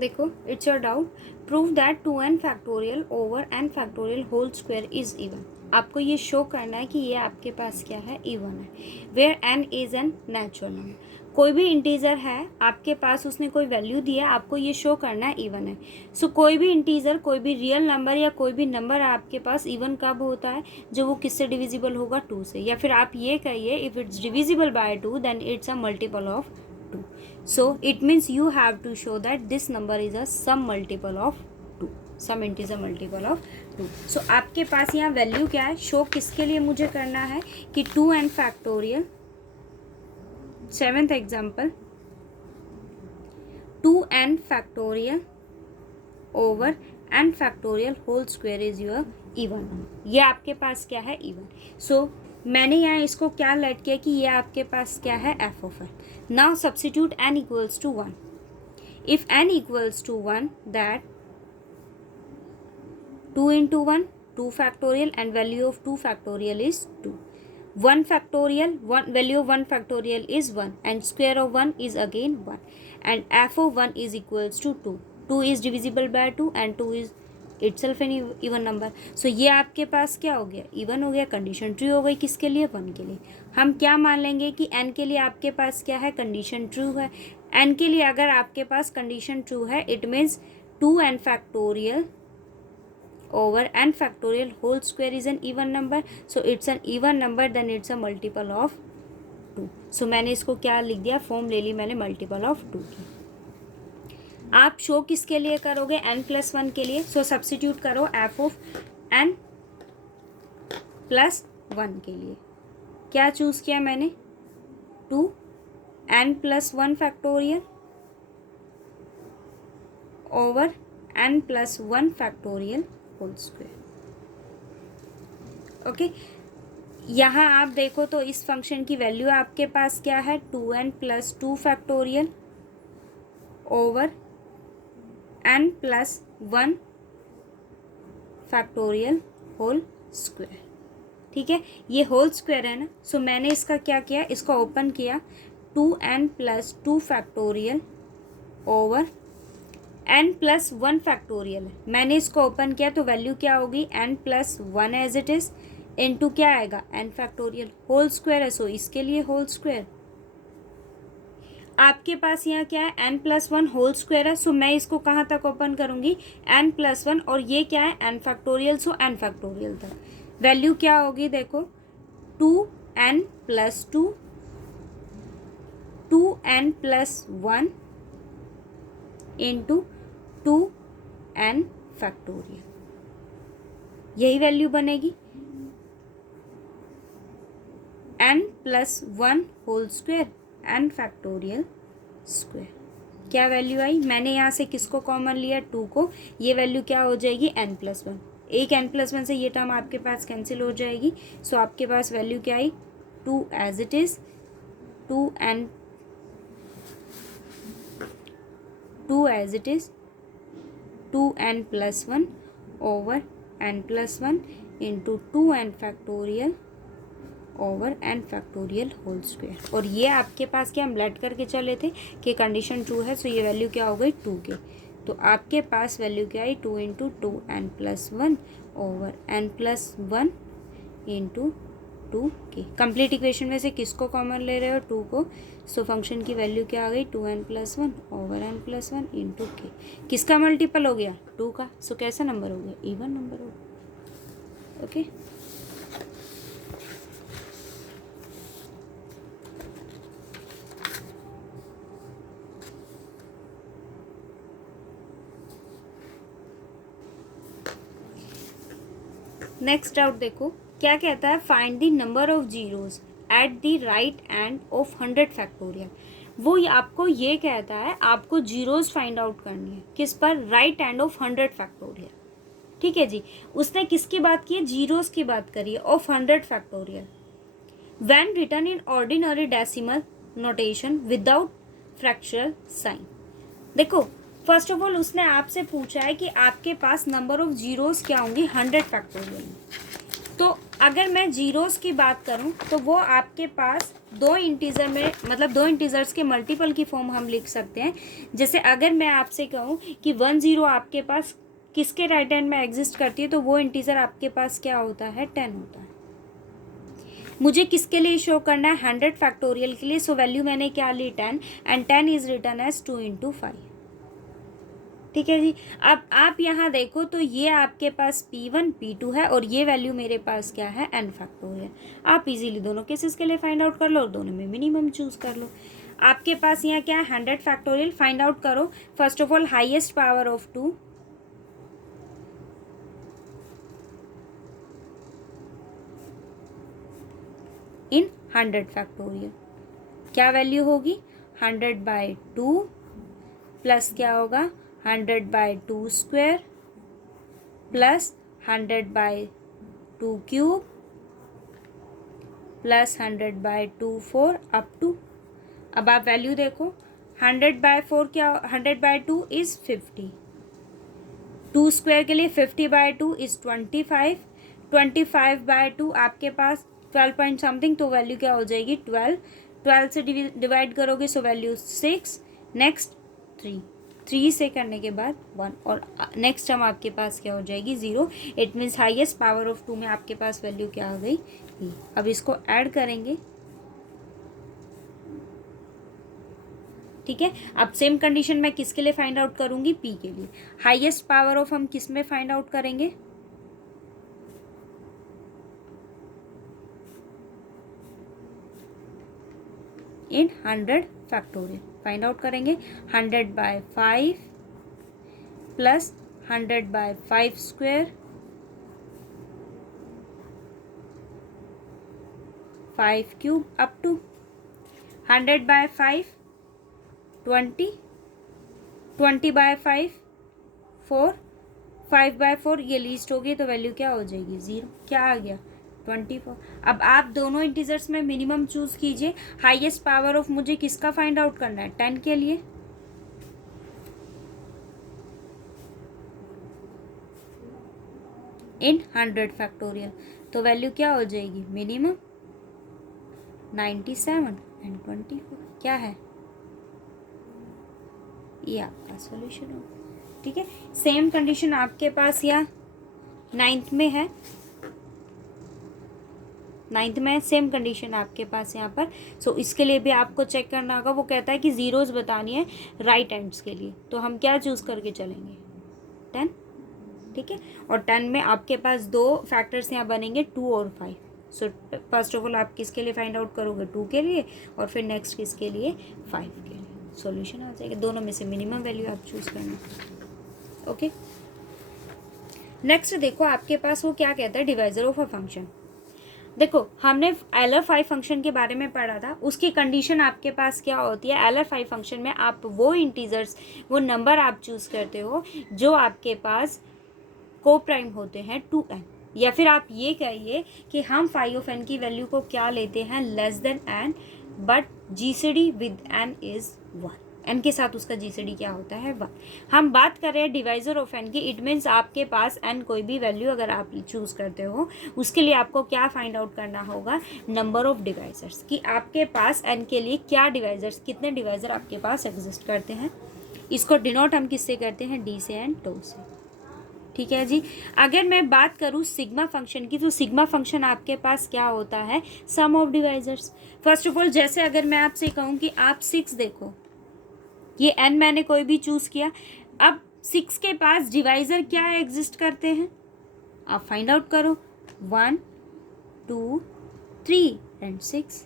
देखो, it's your doubt, prove that 2n factorial over n factorial whole square is even. आपको ये show करना है कि ये आपके पास क्या है, इवन है, where n is an natural number. कोई भी इंटीजर है आपके पास, उसने कोई वैल्यू दिया, आपको ये शो करना है इवन है। सो कोई भी इंटीजर, कोई भी रियल नंबर या कोई भी नंबर आपके पास इवन कब होता है, जो वो किससे डिविजिबल होगा, 2 से। या फिर आप ये कहिए, if it's divisible by 2 then it's a multiple of 2. So it means you have to show that this number is a sum multiple of 2. Sum integer multiple of 2. So आपके पास यहाँ वैल्यू क्या है, शो किसके लिए मुझे करना है कि 2n factorial, 7th example, 2n factorial over n factorial whole square is your even. ये आपके पास क्या है, इवन। सो मैंने यहाँ इसको क्या लेट किया कि ये आपके पास क्या है, f of n। Now substitute n equals to 1। इफ n equals to 1 that 2 into 1 2 factorial and value of 2 factorial is 2. 1 factorial, value of 1 factorial is 1 and square of 1 is again 1 and f of 1 is equals to 2. 2 is divisible by 2 and 2 is itself an even number. So ये आपके पास क्या हो गया, even हो गया। Condition true हो गई किसके लिए, 1 के लिए। हम क्या मान लेंगे कि n के लिए आपके पास क्या है, कंडीशन ट्रू है। n के लिए अगर आपके पास कंडीशन ट्रू है, it means 2n factorial over n factorial whole square is an even number. So it's an even number, then it's a multiple of 2. So मैंने इसको क्या लिख दिया, फॉर्म ले ली मैंने मल्टीपल ऑफ 2 की। आप शो किसके लिए करोगे, n+1 के लिए। सो सब्स्टिट्यूट करो f ऑफ n+1 के लिए। क्या चूज़ किया मैंने, 2n+1 factorial over n+1 factorial whole square. Okay, यहाँ आप देखो तो इस फंक्शन की वैल्यू आपके पास क्या है, 2n+2 factorial over n+1 factorial whole square. ठीक है, ये होल स्क्वायर है ना। सो मैंने इसका क्या किया, इसको ओपन किया, 2n+2 factorial over n+1 factorial है। मैंने इसको ओपन किया तो वैल्यू क्या होगी, n+1 as it is into क्या आएगा, n फैक्टोरियल होल स्क्वायर है। सो इसके लिए होल स्क्वायर। आपके पास यहाँ क्या है, n+1 होल स्क्वायर है। सो मैं इसको कहाँ तक ओपन करूँगी, n+1, और ये क्या है, n फैक्टोरियल। सो n फैक्टोरियल तक वैल्यू क्या होगी, देखो 2n+2 2n+1 into 2n factorial, यही वैल्यू बनेगी, n+1 whole square n factorial square. क्या वैल्यू आई, मैंने यहाँ से किसको कॉमन लिया, 2 को। ये वैल्यू क्या हो जाएगी, n+1। एक n+1 से ये टर्म आपके पास कैंसिल हो जाएगी। सो आपके पास वैल्यू क्या आई, 2 as it is 2 as it is 2n+1 over n+1 into 2n factorial over n factorial whole square. और ये आपके पास क्या, हम लेट करके चले थे कि कंडीशन ट्रू है। सो ये वैल्यू क्या हो गई, 2 के। तो आपके पास वैल्यू क्या आई, 2 into 2n+1 over n+1 into 2 के। कंप्लीट इक्वेशन में से किसको कॉमन ले रहे हो, 2 को। सो फंक्शन की वैल्यू क्या आ गई, 2n+1 ओवर n+1 इंटू के। किसका मल्टीपल हो गया, 2 का। सो कैसा नंबर हो गया, इवन नंबर हो गया। ओके, नेक्स्ट डाउट देखो क्या कहता है, find the number of zeros at the right end of 100 factorial. वो आपको ये कहता है, आपको जीरोज फाइंड आउट करनी है, किस पर, राइट एंड ऑफ 100 फैक्टोरियल। ठीक है जी, उसने किसकी बात की है, जीरोज की बात करी है, of 100 factorial when written in ordinary decimal notation without fractional sign. देखो, फर्स्ट ऑफ ऑल उसने आपसे पूछा है कि आपके पास नंबर ऑफ जीरोस क्या होंगी 100 फैक्टोरियल में। तो अगर मैं जीरोस की बात करूं तो वो आपके पास दो इंटीजर में मतलब दो इंटीजर्स के मल्टीपल की फॉर्म हम लिख सकते हैं। जैसे अगर मैं आपसे कहूँ कि 10 आपके पास किसके राइट हैंड में एग्जिस्ट करती है, तो वो इंटीजर आपके पास क्या होता है, 10 होता है। मुझे किसके लिए शो करना है, 100 फैक्टोरियल के लिए। सो वैल्यू मैंने क्या ली, 10, एंड 10 इज रिटर्न एज 2 × 5। ठीक है जी। अब आप यहाँ देखो तो ये आपके पास P1 P2 है और ये वैल्यू मेरे पास क्या है, n फैक्टोरियल। आप इजीली दोनों केसेस के लिए फाइंड आउट कर लो और दोनों में मिनिमम चूज कर लो। आपके पास यहाँ क्या है, 100 फैक्टोरियल। फाइंड आउट करो first of all highest power of 2 in 100 factorial. क्या वैल्यू होगी, 100/2 प्लस क्या होगा, 100/2 square plus 100/2 cube plus 100/2 4 up to. अब आप वैल्यू देखो, 100/4 क्या, 100/2 इज 50, 2 स्क्वायर के लिए 50/2 इज 25, 25/2 आपके पास 12 पॉइंट समथिंग, तो वैल्यू क्या हो जाएगी, 12, 12 से डिवाइड करोगे सो वैल्यू 6, नेक्स्ट 3 से करने के बाद 1 और नेक्स्ट टर्म आपके पास क्या हो जाएगी, 0। It means highest power of 2 में आपके पास वैल्यू क्या आ गई, e। अब इसको ऐड करेंगे, ठीक है। अब सेम कंडीशन मैं किसके लिए फाइंड आउट करूंगी, p के लिए। हाईएस्ट पावर ऑफ हम किस में फाइंड आउट करेंगे, इन 100 फैक्टोरियल। फाइंड आउट करेंगे 100/5 plus 100/5 square 5 cube up to 100/5 20, 20/5 4, 5/4 ये लीस्ट होगी तो वैल्यू क्या हो जाएगी, 0। क्या आ गया, 24। अब आप दोनों इंटीजर्स में मिनिमम चूज कीजिए। हाईएस्ट पावर ऑफ मुझे किसका फाइंड आउट करना है, 10 के लिए। इन 100 फैक्टोरियल, तो वैल्यू क्या हो जाएगी, मिनिमम 97 एंड 24 क्या है, ये आपका सॉल्यूशन होगा। ठीक है, सेम कंडीशन आपके पास या 9th में है, 9th में सेम कंडीशन आपके पास यहाँ पर। सो इसके लिए भी आपको चेक करना होगा। वो कहता है कि जीरोज बतानी है राइट हैंड्स के लिए, तो हम क्या चूज करके चलेंगे, 10। ठीक है, और 10 में आपके पास दो फैक्टर्स यहाँ बनेंगे, 2 और 5। सो फर्स्ट ऑफ ऑल आप किसके लिए फाइंड आउट करोगे, 2 के लिए, और फिर नेक्स्ट किसके लिए, 5 के लिए। सॉल्यूशन आ जाएगा, दोनों में से मिनिमम वैल्यू आप चूज करना। ओके, नेक्स्ट देखो आपके पास वो क्या कहता है, डिवाइजर ऑफ अ फंक्शन। देखो हमने LR5 फंक्शन के बारे में पढ़ा था, उसकी कंडीशन आपके पास क्या होती है, LR5 फंक्शन में आप वो इंटीजर्स, वो नंबर आप चूज करते हो जो आपके पास को प्राइम होते हैं 2n, या फिर आप ये कहिए कि हम फाई ऑफ n की वैल्यू को क्या लेते हैं, less than n, but GCD with n is 1। n के साथ उसका GCD क्या होता है, 1। हम बात कर रहे हैं डिवाइजर ऑफ n की। इट मीन्स आपके पास n कोई भी वैल्यू अगर आप चूज करते हो, उसके लिए आपको क्या फाइंड आउट करना होगा, नंबर ऑफ डिवाइजर्स, कि आपके पास n के लिए क्या डिवाइजर्स, कितने डिवाइजर आपके पास एग्जिस्ट करते हैं। इसको डिनोट हम किससे करते हैं, d से एंड टो से। ठीक है जी। अगर मैं बात करूँ सिग्मा फंक्शन की, तो सिग्मा फंक्शन आपके पास क्या होता है, sum of divisors. First of all जैसे अगर मैं आपसे कहूँ कि आप 6 देखो, ये n मैंने कोई भी चूज किया, अब 6 के पास डिवाइजर क्या एग्जिस्ट करते हैं, आप फाइंड आउट करो, 1 2 3 एंड 6।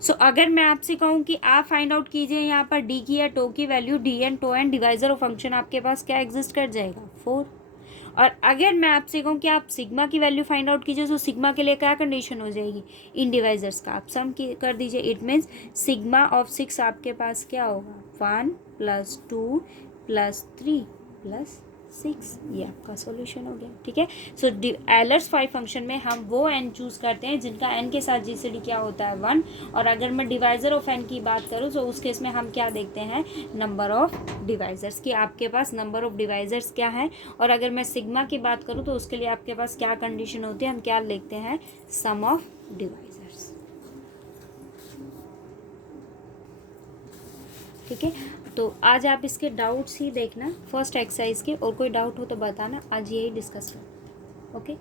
सो अगर मैं आपसे कहूँ कि आप फाइंड आउट कीजिए यहाँ पर d की या टो की वैल्यू, d and tau and divisor of function आपके पास क्या एग्जिस्ट कर जाएगा, 4। और अगर मैं आपसे कहूँ कि आप सिग्मा की वैल्यू फाइंड आउट कीजिए, तो सिग्मा के लिए क्या कंडीशन हो जाएगी, इन डिवाइजर्स का आप सम कर दीजिए। इट मीन्स सिग्मा ऑफ 6 आपके पास क्या होगा, 1 + 2 + 3 + 6। ये आपका सॉल्यूशन हो गया। ठीक है, सो LR5 फंक्शन में हम वो n चूज करते हैं जिनका n के साथ GCD क्या होता है, 1। और अगर मैं डिवाइजर ऑफ n की बात करूँ तो उस केस में हम क्या देखते हैं, नंबर ऑफ डिवाइजर्स, कि आपके पास नंबर ऑफ डिवाइजर्स क्या है। और अगर मैं सिग्मा की बात करूँ तो उसके लिए आपके पास क्या कंडीशन होती है, हम क्या लिखते हैं, सम ऑफ डिवाइजर्स। ठीक है, तो आज आप इसके डाउट्स ही देखना फर्स्ट एक्सरसाइज के, और कोई डाउट हो तो बताना, आज यही डिस्कस करें। ओके।